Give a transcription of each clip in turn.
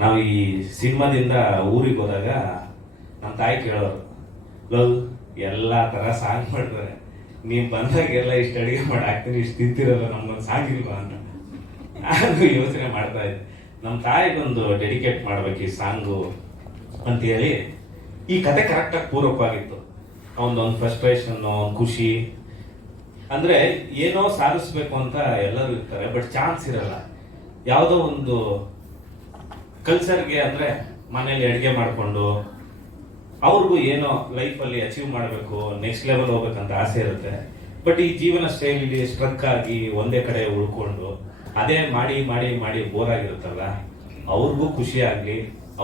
ನಾವು ಈ ಸಿನಿಮಾದಿಂದ ಊರಿಗೆ ಹೋದಾಗ ನಮ್ಮ ತಾಯಿ ಕೇಳೋರು, ಲವ್ ಎಲ್ಲ ಥರ ಸಾಂಗ್ ಮಾಡ್ತಾರೆ, ನೀವು ಬಂದಾಗೆಲ್ಲ ಇಷ್ಟು ಅಡುಗೆ ಮಾಡಿ ಹಾಕ್ತೀನಿ, ಇಷ್ಟು ತಿಂತಿರಲ್ಲ, ನಮ್ಗೊಂದು ಸಾಂಗ್ ಇಲ್ವಾ ಅಂತ ನಾನು ಯೋಚನೆ ಮಾಡ್ತಾ ಇದ್ದೆ. ನಮ್ಮ ತಾಯಿಗೊಂದು ಡೆಡಿಕೇಟ್ ಮಾಡ್ಬೇಕು ಈ ಸಾಂಗು ಅಂತೇಳಿ. ಈ ಕತೆ ಕರೆಕ್ಟಾಗಿ ಪೂರಕವಾಗಿತ್ತು. ಅವನದೊಂದು ಫ್ರಸ್ಟ್ರೇಷನ್, ಒಂದು ಖುಷಿ, ಅಂದ್ರೆ ಏನೋ ಸಾಧಿಸ್ಬೇಕು ಅಂತ ಎಲ್ಲರೂ ಇರ್ತಾರೆ, ಬಟ್ ಚಾನ್ಸ್ ಇರಲ್ಲ. ಯಾವುದೋ ಒಂದು ಕಲ್ಚರ್ಗೆ ಅಂದ್ರೆ ಮನೇಲಿ ಅಡುಗೆ ಮಾಡಿಕೊಂಡು ಅವ್ರಿಗೂ ಏನೋ ಲೈಫಲ್ಲಿ ಅಚೀವ್ ಮಾಡಬೇಕು, ನೆಕ್ಸ್ಟ್ ಲೆವೆಲ್ ಹೋಗ್ಬೇಕಂತ ಆಸೆ ಇರುತ್ತೆ. ಬಟ್ ಈ ಜೀವನ ಶೈಲಿಲಿ ಸ್ಟ್ರಕ್ ಆಗಿ ಒಂದೇ ಕಡೆ ಉಳ್ಕೊಂಡು ಅದೇ ಮಾಡಿ ಮಾಡಿ ಮಾಡಿ ಬೋರ್ ಆಗಿರುತ್ತಲ್ಲ, ಅವ್ರಿಗೂ ಖುಷಿ ಆಗ್ಲಿ,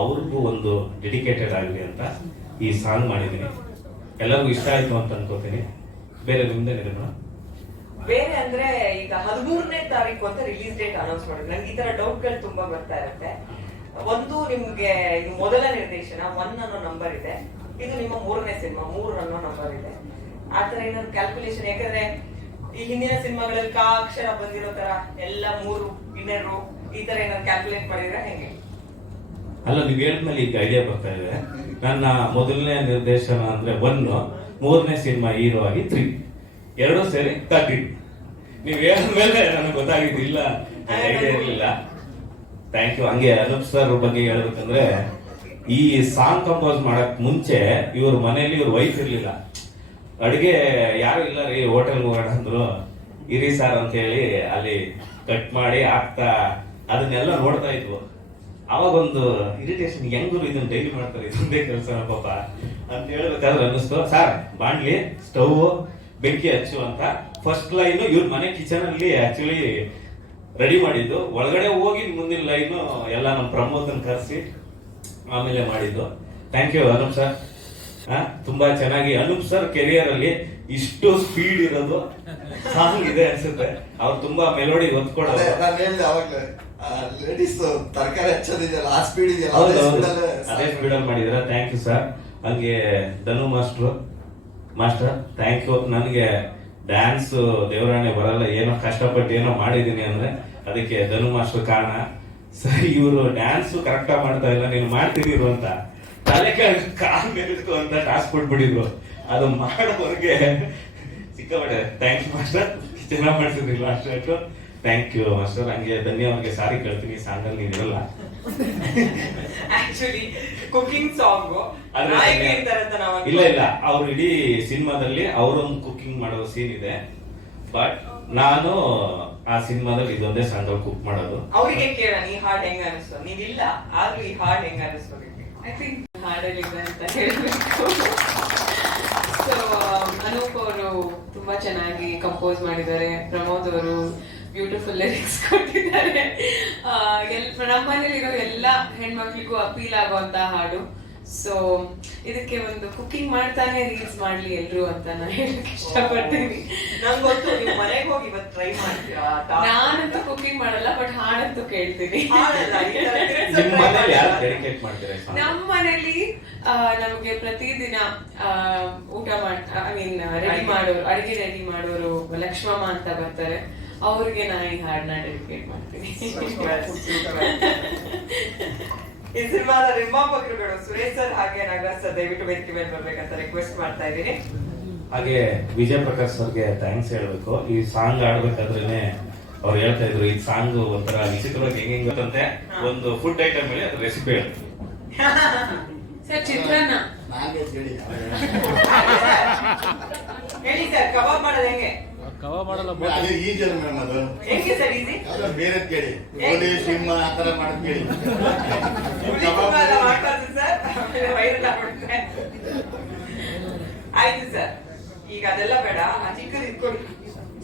ಅವ್ರಿಗೂ ಒಂದು ಡೆಡಿಕೇಟೆಡ್ ಆಗಲಿ ಅಂತ ಈ ಸಾಂಗ್ ಮಾಡಿದ್ದೀನಿ. ಎಲ್ಲರಿಗೂ ಇಷ್ಟ ಆಯ್ತು ಅಂತ ಅನ್ಕೋತೀನಿ. ಬೇರೆ ನಿಮ್ದೇ ನಿರ್ಮಾಣ ಬೇರೆ ಅಂದ್ರೆ ಈಗ 13ನೇ ತಾರೀಕು ಅಂತ ರಿಲೀಸ್ ಡೇಟ್ ಅನೌನ್ಸ್ ಮಾಡಿದ್ರು. ನಂಗೆ ಈ ತರ ಡೌಟ್ ಗಳು ತುಂಬಾ ಬರ್ತಾ ಇರುತ್ತೆ. ಒಂದು, ನಿಮ್ಗೆ ಇದು ಮೊದಲ ನಿರ್ದೇಶನ 1 ಅನ್ನೋ ನಂಬರ್ ಇದೆ, ಇದು ನಿಮ್ಮ 3ನೇ ಸಿನಿಮಾ 3 ಅನ್ನೋ ನಂಬರ್ ಇದೆ. ಆತರ ಏನಾದ್ರು ಕ್ಯಾಲ್ಕುಲೇಷನ್? ಯಾಕಂದ್ರೆ ಈ ಹಿಂದಿನ ಸಿನಿಮಾಗಳಲ್ಲಿ ಕಾ ಅಕ್ಷರ ಬಂದಿರೋ ತರ ಎಲ್ಲ 3 ಇನ್ನರು ಈ ತರ ಏನಾದ್ರು ಕ್ಯಾಲ್ಕುಲೇಟ್ ಮಾಡಿದ್ರೆ ಹೆಂಗೆ? ಅಲ್ಲ, ನೀವ್ ಹೇಳಿದ್ಮೇಲೆ ಈಗ ಐಡಿಯಾ ಬರ್ತಾ ಇದೆ. ನನ್ನ ಮೊದಲನೇ ನಿರ್ದೇಶನ ಅಂದ್ರೆ 1, 3ನೇ ಸಿನಿಮಾ ಹೀರೋ ಆಗಿ 3, 2 ಸೇರಿ 13. ನೀವ್ ಹೇಳಿದ್ಮೇಲೆ ನನಗೆ ಗೊತ್ತಾಗಿದ್ದಿಲ್ಲ, ಐಡಿಯಾ ಇರಲಿಲ್ಲ. Thank you. ಹಂಗೆ ಅನೂಪ್ ಸರ್ ಬಗ್ಗೆ ಹೇಳ್ಬೇಕಂದ್ರೆ, ಈ ಸಾಂಗ್ ಕಂಪೋಸ್ ಮಾಡಕ್ ಮುಂಚೆ ಇವ್ರ ಮನೆಯಲ್ಲಿ ಇವ್ರ ವೈಫ್ ಇರ್ಲಿಲ್ಲ. ಅಡುಗೆ ಯಾರು ಇಲ್ಲ ರೀ, ಹೋಟೆಲ್ ಹೋಗೋಣ ಅಂದ್ರು. ಇರಿ ಸಾರ್ ಅಂತ ಹೇಳಿ ಅಲ್ಲಿ ಕಟ್ ಮಾಡಿ ಹಾಕ್ತಾ ಅದನ್ನೆಲ್ಲ ನೋಡ್ತಾ ಇದ್ವು. ಅವಾಗ ಒಂದು ಇರಿಟೇಷನ್, ಹೆಂಗರು ಇದನ್ನ ಡೈಲಿ ಮಾಡ್ತಾರೆ, ಇದೊಂದೇ ಕೆಲಸ ಪಾಪ ಅಂತ ಹೇಳ್ಬೇಕಾದ್ರೆ ಅನ್ನಿಸ್ತು, ಸರ್ ಬಾಣ್ಲಿ ಸ್ಟವ್ ಬೆಂಕಿ ಹಚ್ಚು ಅಂತ. ಫಸ್ಟ್ ಲೈನ್ ಇವ್ರ ಮನೆ ಕಿಚನ್ ಅಲ್ಲಿ ಆಕ್ಚುಲಿ ರೆಡಿ ಮಾಡಿದ್ದು. ಒಳಗಡೆ ಹೋಗಿ ಮುಂದಿನ ಲೈನು ಎಲ್ಲ ನಮ್ಮ ಪ್ರಮೋದನ್ ಕರೆಸಿ ಆಮೇಲೆ ಮಾಡಿದ್ದು. Thank you Anoop sir. ತುಂಬಾ ಚೆನ್ನಾಗಿ ಅನೂಪ್ ಸರ್ ಕೆರಿಯರ್ ಅಲ್ಲಿ ಇಷ್ಟು ಸ್ಪೀಡ್ ಇರೋದು ಸಾಂಗ್ ಇದೆ ಅನ್ಸುತ್ತೆ. ಅವ್ರು ತುಂಬಾ ಮೆಲೋಡಿ ಒತ್ಕೊಡೋದು. ಲೇಡೀಸ್ ತರಕಾರಿ ಹಚ್ಚೋದಿದೆಯಲ್ಲ, ಆ ಸ್ಪೀಡ್ ಇದೆಯಲ್ಲ, ಅದೇ ಸ್ಪೀಡ್ ಅಲ್ಲಿ ಮಾಡಿದಾರೆ. Thank you sir. ಹಂಗೆ ಧನು ಮಾಸ್ಟರ್ ಥ್ಯಾಂಕ್ ಯು. ನನಗೆ ಡ್ಯಾನ್ಸ್ ದೇವರಾಣೆ ಬರಲ್ಲ, ಏನೋ ಕಷ್ಟಪಟ್ಟು ಏನೋ ಮಾಡಿದೀನಿ ಅಂದ್ರೆ ಅದಕ್ಕೆ ಧನು ಮಾಸ್ಟರ್ ಕಾರಣ. ಸರ್ ಇವರು ಡ್ಯಾನ್ಸ್ ಕರೆಕ್ಟ್ ಆಗಿ ಮಾಡ್ತಾ ಇಲ್ಲ, ನೀನು ಮಾಡ್ತಿದ್ದೀರು ಅಂತ ತಲೆ ಕಾಲ್ ಮೇಲಿತ್ತು ಅಂತ ಟಾಸ್ಕ್ ಕೊಟ್ಬಿಟ್ಟಿದ್ರು. ಅದು ಮಾಡೋವರೆಗೆ ಸಿಕ್ಕಾಪಟ್ಟೆ ಥ್ಯಾಂಕ್ ಯು ಮಾಸ್ಟರ್, ಚೆನ್ನಾಗಿ ಮಾಡ್ತಿದ್ರಿ ಲಾಸ್ಟ್ ಆಯ್ತು. Thank you master. ಹಂಗೆ ಧನ್ಯವಾದ ಸಾರಿ ಕೇಳ್ತೀನಿ, ಸಾಂಗ್ ಅಲ್ಲಿ ನೀವು ಇರಲ್ಲ. ಆಕ್ಚುಲಿ ಕುಕಿಂಗ್ ಸಾಂಗ್ ಇಲ್ಲ ಇಲ್ಲ, ಅವ್ರು ಇಡೀ ಸಿನಿಮಾದಲ್ಲಿ ಅವರೊಂದು ಕುಕಿಂಗ್ ಮಾಡೋ ಸೀನ್ ಇದೆ. ಬಟ್ ನಾನು ಆ ಸಿನಿಮಾದಲ್ಲಿ ಇದೊಂದೇ ಸಾಂಗ್ ಅಲ್ಲಿ ಕುಕ್ ಮಾಡೋದು. ಅವರಿಗೆ ಕೇಳೋಣ, ಈ ಹಾಡ್ ಹೆಂಗ ಅನಿಸ್ತು? ನೀವಿಲ್ಲ ಆದ್ರೂ ಈ ಹಾಡ್ ಹೆಂಗ ಅನಿಸ್ತು? ಐ ಥಿಂಕ್ ಹಾಡಲ್ಲಿದೆ ಅಂತ ಹೇಳ್ಬೇಕು. ಸೊ ಅನೂಪ್ ಅವರು ತುಂಬಾ ಚೆನ್ನಾಗಿ ಕಂಪೋಸ್ ಮಾಡಿದ್ದಾರೆ. ಪ್ರಮೋದ್ ಅವರು ಬ್ಯೂಟಿಫುಲ್ ಲಿರಿಕ್ಸ್ ಕೊಟ್ಟಿದ್ದಾರೆ. ನಮ್ಮನೇಲಿರೋ ಎಲ್ಲ ಹೆಣ್ಮಕ್ಳಿಗೂ ಅಪೀಲ್ ಆಗುವಂತ ಹಾಡು. ಸೊ ಇದಕ್ಕೆ ಒಂದು ಕುಕಿಂಗ್ ಮಾಡ್ತಾನೆ ರೀಲ್ಸ್ ಮಾಡ್ಲಿ ಎಲ್ರು ಅಂತ ನಾನು ಹೇಳಕ್ ಇಷ್ಟಪಡ್ತೀನಿ. ನಂಗೆ ಗೊತ್ತು ನೀವು ಮನೆಗೆ ಹೋಗಿ ಇವತ್ತು ಟ್ರೈ ಮಾಡ್ತೀರಾ. ನಾನಂತೂ ಕುಕಿಂಗ್ ಮಾಡಲ್ಲ, ಬಟ್ ಹಾಡಂತೂ ಕೇಳ್ತೀನಿ. ನಮ್ಮ ಮನೇಲಿ ನಮ್ಗೆ ಪ್ರತಿದಿನ ಊಟ ರೆಡಿ ಮಾಡೋರು, ಅಡಿಗೆ ರೆಡಿ ಮಾಡೋರು ಲಕ್ಷ್ಮಮ್ಮ ಅಂತ ಬರ್ತಾರೆ. ಅವ್ರಿಗೆ ನಾನು ಈ ಹಾಡನ್ನ ಡೆಡಿಕೇಟ್ ಮಾಡ್ತೀನಿ. ಈ ಸಿನಿಮಾದ ನಿರ್ಮಾಪಕರುಗಳು ಸುರೇಶ್ ಸರ್ ಹಾಗೆ ನಾಗರಾಜ್ ಸರ್ ದಯವಿಟ್ಟು ವೇದಿಕೆ ಮೇಲೆ ಬರ್ಬೇಕಂತ ರಿಕ್ವೆಸ್ಟ್ ಮಾಡ್ತಾ ಇದ್ದೀನಿ. ಹಾಗೆ ವಿಜಯ್ ಪ್ರಕಾಶ್ ಸರ್ಗೆ ಥ್ಯಾಂಕ್ಸ್ ಹೇಳ್ಬೇಕು. ಈ ಸಾಂಗ್ ಆಡ್ಬೇಕಾದ್ರೇನೆ ಅವ್ರು ಹೇಳ್ತಾ ಇದ್ರು, ಈ ಸಾಂಗ್ ಒಂಥರ ವಿಚಿತ್ರವಾಗಿ ಹೆಂಗ್ ಗೊತ್ತಂತೆ, ಒಂದು ಫುಡ್ ಐಟಮ್ ಹೇಳಿ ಅದ್ರ ರೆಸಿಪಿ ಹೇಳಿ. ಸರ್ ಚಿತ್ರಾನ್ನ ಹೇಳಿ ಸರ್, ಕಬಾಬ್ ಮಾಡೋದು ಹೆಂಗೆ? ಕಬಾಬ್ ಮಾಡಲ್ಲ, ಈಜಿ ಅಲ್ಲ ಮೇಡಮ್, ಅದು ಹೆಂಗೆ ಸರ್ ಈಸಿ? ಬೇರೆ ಕೇಳಿ, ಓಲಿ ಸಿನಿಮಾ ಆ ತರ ಮಾಡೋದು ಕೇಳಿ. ಆಯ್ತು ಸರ್, ಈಗ ಅದೆಲ್ಲ ಬೇಡ, ಆ ಚಿಕ್ಕದು ಇಟ್ಕೊಡಿ.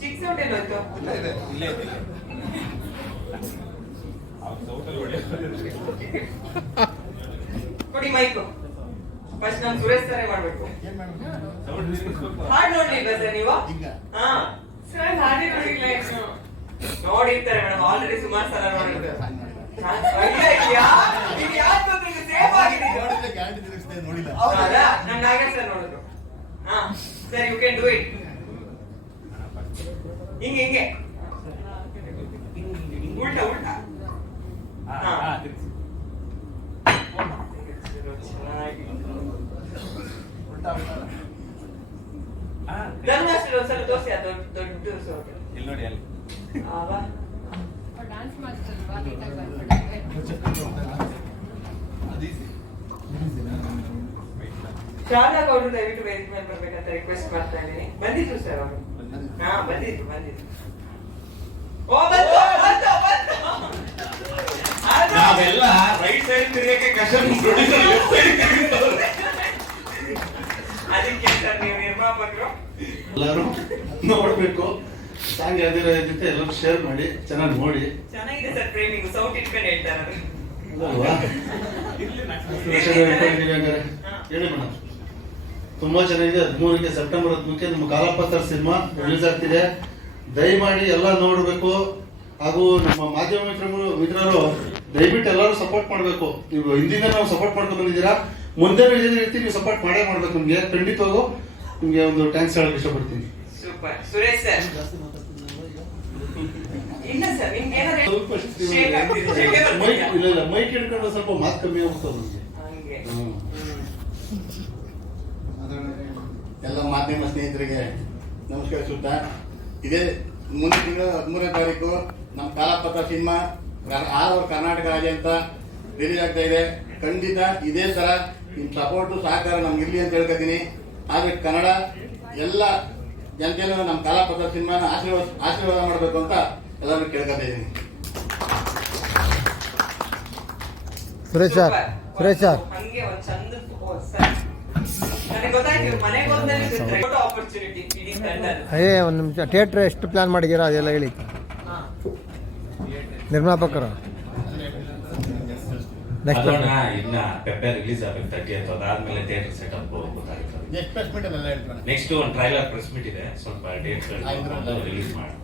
ಚಿಕ್ಕ ಸೌಟ್ ಎಲ್ಲೋಯ್ತು? ಕೊಡಿ ಮೈಕು. ಫಸ್ಟ್ ನಮ್ ಸುರೇಶ್ ಸರೇ ಮಾಡ್ಬೇಕು. ಹಾಡ್ ನೋಡ್ಲಿಲ್ಲ ಸರ್ ನೀವು? ಹಾ ಸರ್, ಹಾಡಿ ನೋಡಿಲ್ಲ. ನೋಡಿರ್ತಾರೆ ಮೇಡಮ್, ಆಲ್ರೆಡಿ ಸುಮಾರು ಸಲ ನೋಡಿರ್ತಾರೆ. ನಾನ್ ನಾಗೇಶ್ ಸರ್ ನೋಡಿದ್ರು. ಹಾ sir, you can do it. ಹಿಂಗೆ ಉಲ್ಟಾ ಉಲ್ಟಾ. ಧರ್ಮಸ್ಥಳ ಒಂದ್ಸಲ ತೋರಿಸಿ ಆ ದೊಡ್ಡ ಸೋಟು ಇಲ್ಲಿ ನೋಡಿ ಅಲ್ಲಿ ಆವಾ ಡ್ಯಾನ್ಸ್ ಮಾಡ್ತಾರಲ್ವಾ ನೀಟಾಗಿ ಬರ್ಬಿಡುತ್ತೆ. ಶಾಲಾ ಗೌಡ್ರು ದಯವಿಟ್ಟು ವೇದಿಕೆ ಮೇಲೆ ಬರ್ಬೇಕಂತ ರಿಕ್ವೆಸ್ಟ್ ಮಾಡ್ತಾ ಇದ್ದೀನಿ. ಬಂದಿದ್ರು ಸರ್ ಅವರು. ಹಾ ಬಂದಿದ್ರು. ಓ ಬಂತು. ನಾವೆಲ್ಲ ರೈಟ್ ಸೈಡ್ ತಿರುಗಕ್ಕೆ ಕಷ್ಟ ಪ್ರೊಡ್ಯೂಸರ್ ಲೆಫ್ಟ್ ಸೈಡ್ ತಿರುಗಿದವ್ರೆ. ಅದಕ್ಕೆ ಸರ್ ನೀವು ನಿರ್ಮಾಪಕರು ಎಲ್ಲರೂ ನೋಡ್ಬೇಕು. ಸಾಂಗ್ ಯಾವ್ದಿರೋ ಜೊತೆ ಎಲ್ಲರೂ ಶೇರ್ ಮಾಡಿ ಚೆನ್ನಾಗಿ ನೋಡಿ ಚೆನ್ನಾಗಿದೆ ಸರ್. ಫ್ರೇಮಿಂಗ್ ಸೌಟ್ ಇಟ್ಕೊಂಡು ಹೇಳ್ತಾರೆ ಅದು. ಅಲ್ವಾ? ಇಟ್ಕೊಂಡಿದೀವಿ ಹಂಗಾರೆ ಹೇಳಿ ಮೇಡಮ್. ತುಂಬಾ ಚೆನ್ನಾಗಿದೆ. 13ಕ್ಕೆ ಸೆಪ್ಟೆಂಬರ್ 13ಕ್ಕೆ ನಮ್ಮ ಕಾಲಪತ್ರ ಸಿನಿಮಾ ರಿಲೀಸ್ ಆಗ್ತಿದೆ. ದಯಮಾಡಿ ಎಲ್ಲ ನೋಡ್ಬೇಕು. ಹಾಗೂ ನಮ್ಮ ಮಾಧ್ಯಮ ಮಿತ್ರರು ದಯವಿಟ್ಟು ಎಲ್ಲರೂ ಸಪೋರ್ಟ್ ಮಾಡಬೇಕು. ನೀವು ಹಿಂದಿನ ನಾವು ಸಪೋರ್ಟ್ ಮಾಡ್ಕೊಂಡು ಬಂದಿದ್ದೀರಾ. ಮುಂದೆ ರೀತಿ ನೀವು ಸಪೋರ್ಟ್ ಮಾಡೇ ಮಾಡ್ಬೇಕು. ನಿಮ್ಗೆ ಖಂಡಿತವಾಗೂ ನಿಮ್ಗೆ ಒಂದು ಥ್ಯಾಂಕ್ಸ್ ಹೇಳಕ್ ಇಷ್ಟಪಡ್ತೀನಿ. ಸೂಪರ್. ಸುರೇಶ್ ಸರ್ ಇಲ್ಲ ಸರ್ ನಿಮ್ಗೆ ಏನಾದ್ರು ಇಲ್ಲ ಮೈಕ್ ಹಿಡ್ಕೊಂಡು ಸ್ವಲ್ಪ ಮಾತು ಕಮ್ಮಿ ಆಗ್ತದೆ ನಮ್ಗೆ. ಹಂಗೆ ಎಲ್ಲ ಮಾಧ್ಯಮ ಸ್ನೇಹಿತರಿಗೆ ನಮಸ್ಕರಿಸುತ್ತಾ, ಇದೇ ಮುಂದಿನ ತಿಂಗಳು 13ನೇ ತಾರೀಕು ನಮ್ಮ ಕಾಲಪತ್ರ ಸಿನಿಮಾ ಆಲ್ ಓವರ್ ಕರ್ನಾಟಕದಾದ್ಯಂತ ರಿಲೀಸ್ ಆಗ್ತಾ ಇದೆ. ಖಂಡಿತ ಇದೇ ತರ ನಿಮ್ಮ ಸಪೋರ್ಟು ಸಹಕಾರ ನಮ್ಗೆ ಇರ್ಲಿ ಅಂತ ಹೇಳ್ಕೊತೀನಿ. ಆದ್ರೆ ಕನ್ನಡ ಎಲ್ಲ ಜನತೆಯೂ ನಮ್ಮ ಕಾಲಪತ್ರ ಸಿನಿಮಾನ ಆಶೀರ್ವಾದ ಮಾಡಬೇಕು ಅಂತ ಎಲ್ಲರೂ ಕೇಳ್ಕೊತಾ ಇದ್ದೀನಿ. ಸುರೇಶ್ ಸರ್ ಹಂಗೆ ಒಂದ್ ಚಂದ ಸರ್ ನನಗೆ ಗೊತ್ತಾಯ್ತು ಇವ್ರು ಮನೆಗೆ ಹೋದ್ಮೇಲೆ ಫೋಟೋ ಆಪರ್ಚುನಿಟಿ ಇಡೀ ತಂಡ. ಒಂದು ನಿಮಿಷ. ಥಿಯೇಟ್ರ್ ಎಷ್ಟು ಪ್ಲಾನ್ ಮಾಡಿದ್ದೀರಾ ಅದೆಲ್ಲ ಹೇಳಿ ನಿರ್ಮಾಪಕರು. ನೆಕ್ಸ್ಟ್ ಅದನ್ನ ಇನ್ನ ಪೆಪ್ಪರ್ ರಿಲೀಸ್ ಆಗಬೇಕು 30th. ಅದಾದ್ಮೇಲೆ ಥಿಯೇಟರ್ ಸೆಟಪ್ ಗೊತ್ತಾಗುತ್ತೆ. ನೆಕ್ಸ್ಟ್ ಒಂದು ಟ್ರೈಲರ್ ಪ್ರೆಸ್ ಮೀಟ್ ಇದೆ. ಸ್ವಲ್ಪ ಡೇಟ್ಸ್ ರಿಲೀಸ್ ಮಾಡಿ